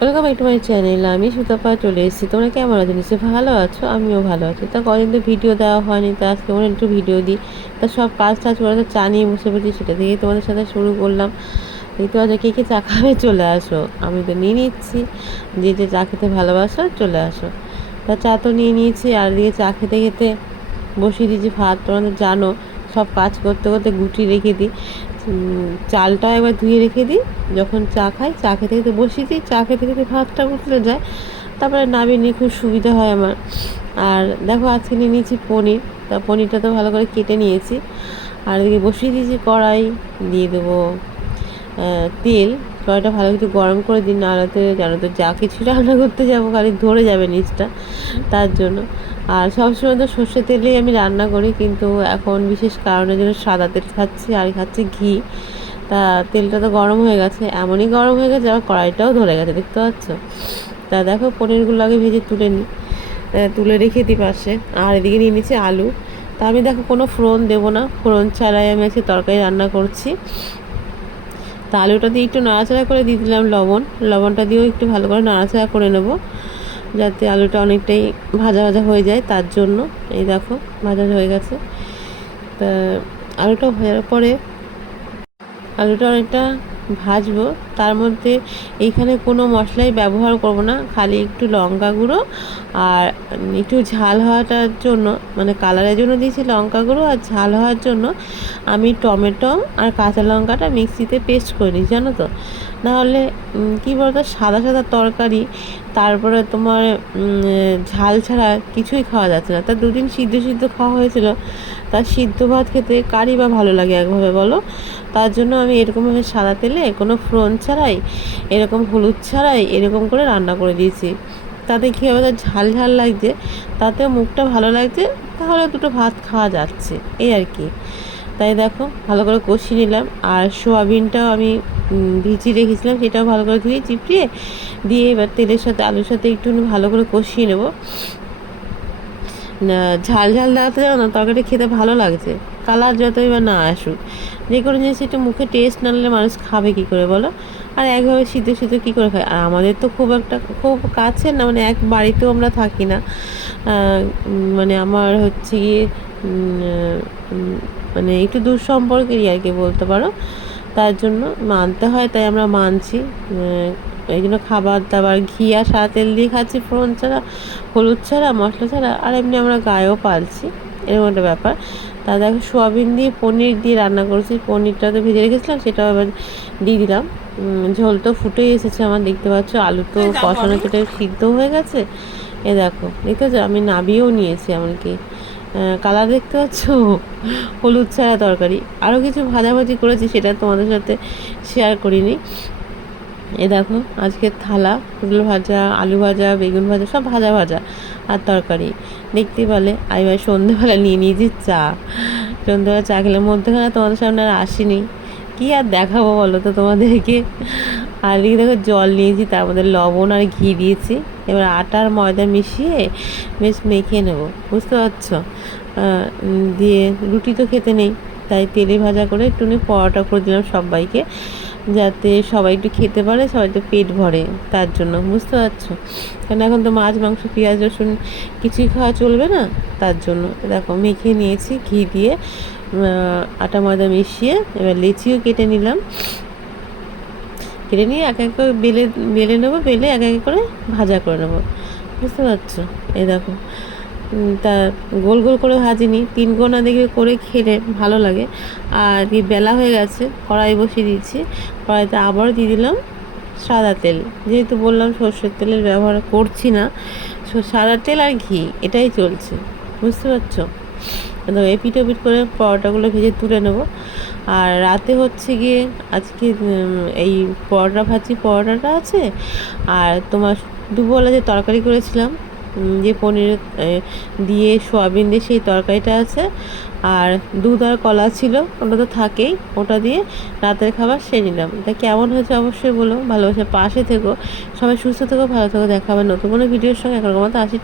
Welcome back to my channel. আমি সুতাপা, চলে এসেছি। তোমরা কেমন আছো নিশ্চয়ই ভালো আছো? আমিও ভালো আছি। তা কদিন তো ভিডিও দেওয়া হয়নি, তা আজকে হয় একটু ভিডিও দিই। তা সব কাজ টাজ করে তো চা নিয়ে বসে পড়ছি, সেটা থেকেই তোমাদের সাথে শুরু করলাম। দেখতে পাচ্ছ, কে কে চা খাবে? চলে আসো। আমি তো নিয়ে নিচ্ছি। যে যে চা খেতে ভালোবাসো, চলে আসো। তা চা তো নিয়ে নিয়েছি। আর দিকে চা খেতে খেতে বসিয়ে দিয়েছি ভাত। তোমাদের জানো, সব কাজ করতে করতে গুটি রেখে দিই। চালটা একবার ধুয়ে রেখে দিই। যখন চা খাই, চা খেতে খেতে বসিয়ে দিই চা খেতে খেতে ভাতটা উঠলে যায়। তারপরে নামিয়ে নিয়ে খুব সুবিধা হয় আমার। আর দেখো আজকে নিয়ে নিয়েছি পনির। তা পনিরটা তো ভালো করে কেটে নিয়েছি। আর এদিকে বসিয়ে দিয়েছি কড়াই। দিয়ে দেবো তেল, কড়াইটা ভালো কিছু গরম করে দিন নাড়াতে জানো তো যা কিছু রান্না করতে যাব, খালি ধরে যাবে নিচটা, তার জন্য। আর সবসময় তো সর্ষের তেলেই আমি রান্না করি, কিন্তু এখন বিশেষ কারণের জন্য সাদা তেল খাচ্ছি, আর খাচ্ছি ঘি। তা তেলটা তো গরম হয়ে গেছে, এমনই গরম হয়ে গেছে আবার কড়াইটাও ধরে গেছে, দেখতে পাচ্ছ? তা দেখো, পনিরগুলো আগে ভেজে তুলে নিই তুলে রেখে দিই পাশে। আর এদিকে নিয়ে নিচ্ছি আলু। তা আমি দেখো, কোনো ফোড়ন দেবো না, ফোড়ন ছাড়াই আমি আজকে তরকারি রান্না করছি। তা আলুটা দিয়ে একটু নাড়াচাড়া করে দিয়ে দিলাম লবণ। লবণটা দিয়েও একটু ভালো করে নাড়াচাড়া করে নেব, যাতে আলুটা অনেকটাই ভাজা ভাজা হয়ে যায় তার জন্য। এই দেখো, ভাজা হয়ে গেছে। তা আলুটা হওয়ার পরে আলুটা অনেকটা ভাজবো। তার মধ্যে এইখানে কোনো মশলাই ব্যবহার করব না, খালি একটু লঙ্কা গুঁড়ো আর একটু ঝাল হওয়াটার জন্য মানে কালারের জন্য দিয়েছি লঙ্কা গুঁড়ো আর ঝাল হওয়ার জন্য আমি টমেটো আর কাঁচা লঙ্কাটা মিক্সিতে পেস্ট করি নিই, জানো তো? নাহলে কী বলতো, সাদা সাদা তরকারি তারপরে তোমার ঝাল ছাড়া কিছুই খাওয়া যাচ্ছে না। তা দুদিন সিদ্ধ সিদ্ধ খাওয়া হয়েছিল। তার সিদ্ধ ভাত খেতে কারি বা ভালো লাগে একভাবে বলো? তার জন্য আমি এরকমভাবে সাদা তেলে কোনো ফ্রন ছাড়াই, এরকম হলুদ ছাড়াই এরকম করে রান্না করে দিয়েছি। তাতে কী হবে? তার ঝাল ঝাল লাগছে। তাতে মুখটা ভালো লাগছে, তাহলে দুটো ভাত খাওয়া যাচ্ছে। এই আর কি। তাই দেখো, ভালো করে কষিয়ে নিলাম। আর সোয়াবিনটাও আমি ভিজিয়ে রেখেছিলাম, সেটাও ভালো করে ধুয়ে, চিপড়িয়ে দিয়ে এবার তেলের সাথে, আলুর সাথে একটু ভালো করে কষিয়ে নেব। ঝাল ঝাল দেওয়াতে জানো না তরকারি খেতে ভালো লাগছে। কালার যতই বা না আসুক, যে কোনো জিনিস একটু মুখে টেস্ট না নিলে মানুষ খাবে কী করে বলো? আর একভাবে সিদ্ধ সিদ্ধ কী করে খায়? আর আমাদের তো খুব একটা, খুব কাছে না মানে এক বাড়িতেও আমরা থাকি না। মানে আমার হচ্ছে গিয়ে মানে একটু দূর সম্পর্কেরই আর কি বলতে পারো। তার জন্য মানতে হয় তাই আমরা মানছি। এই জন্য খাবার দাবার ঘি আর সাদা তেল দিয়ে খাচ্ছি ফোড়ন ছাড়া হলুদ ছাড়া মশলা ছাড়া আর এমনি আমরা গায়েও পালছি। এরকম একটা ব্যাপার। তা দেখো সোয়াবিন দিয়ে পনির দিয়ে রান্না করেছি পনিরটা তো ভেজে রেখেছিলাম সেটাও এবার দিয়ে দিলাম। ঝোল তো ফুটেই এসেছে আমার দেখতে পাচ্ছ আলু তো কষানো কেটে সিদ্ধ হয়ে গেছে। এ দেখো দেখেছ আমি নাবিয়েও নিয়েছি এমনকি। কালার দেখতে পাচ্ছ? হলুদ ছাড়া তরকারি। আরও কিছু ভাজাভাজি করেছি, সেটা তোমাদের সাথে শেয়ার করিনি। এ দেখো, আজকে থালা, পটল ভাজা, আলু ভাজা, বেগুন ভাজা, সব ভাজা ভাজা আর তরকারি। দেখতে পেলে আর এবার সন্ধেবেলা নিয়ে নিয়েছি চা। সন্ধেবেলা চা খেলে মধ্যখানে তোমাদের সামনে আর আসিনি। কী আর দেখাবো বলো তো তোমাদেরকে? আর এদিকে দেখো জল নিয়েছি, তার মধ্যে লবণ আর ঘি দিয়েছি। এবার আটা আর ময়দা মিশিয়ে বেশ মেখে নেব, বুঝতে পারছ? দিয়ে রুটি তো খেতে নেই, তাই তেলে ভাজা করে একটুখানি পরোটা করে দিলাম সবাইকে, যাতে সবাই একটু খেতে পারে, সবাই একটু পেট ভরে তার জন্য, বুঝতে পারছ? কারণ এখন তো মাছ, মাংস, পেঁয়াজ, রসুন কিছুই খাওয়া চলবে না, তার জন্য দেখো মেখে নিয়েছি, ঘি দিয়ে আটা, ময়দা মিশিয়ে এবার লেচিও কেটে নিলাম। কেটে নিয়ে এক এক করে বেলে বেলে নেব, বেলে এক এক করে ভাজা করে নেব। বুঝতে পারছ? এই দেখো। তা গোল গোল করে ভাজিনি। তিন কোনা দেখবে করে খেলে ভালো লাগে। আর কি বেলা হয়ে গেছে, কড়াই বসিয়ে দিয়েছি। কড়াইতে আবারও দিয়ে দিলাম সাদা তেল। যেহেতু বললাম সর্ষের তেলের ব্যবহার করছি না সাদা তেল আর ঘি, এটাই চলছে। বুঝতে পারছ? তো এপিট ওপিট করে পরোটাগুলো ভেজে তুলে নেব। আর রাতে হচ্ছে গিয়ে আজকে এই পরোটা ভাজি পরোটাটা আছে, আর তোমার দুপুরবেলা যে তরকারি করেছিলাম যে পনির দিয়ে সোয়াবিন দিয়ে সেই তরকারিটা আছে, আর দুধ আর কলা ছিল, ওটা তো থাকেই, ওটা দিয়ে রাতের খাবার সেরে নিলাম। তা কেমন হয়েছে অবশ্যই বলো ভালোবাসা পাশে থেকো, সবাই সুস্থ থেকো, ভালো থেকো দেখাবে নতুন কোনো ভিডিওর সঙ্গে এখন মতো আসি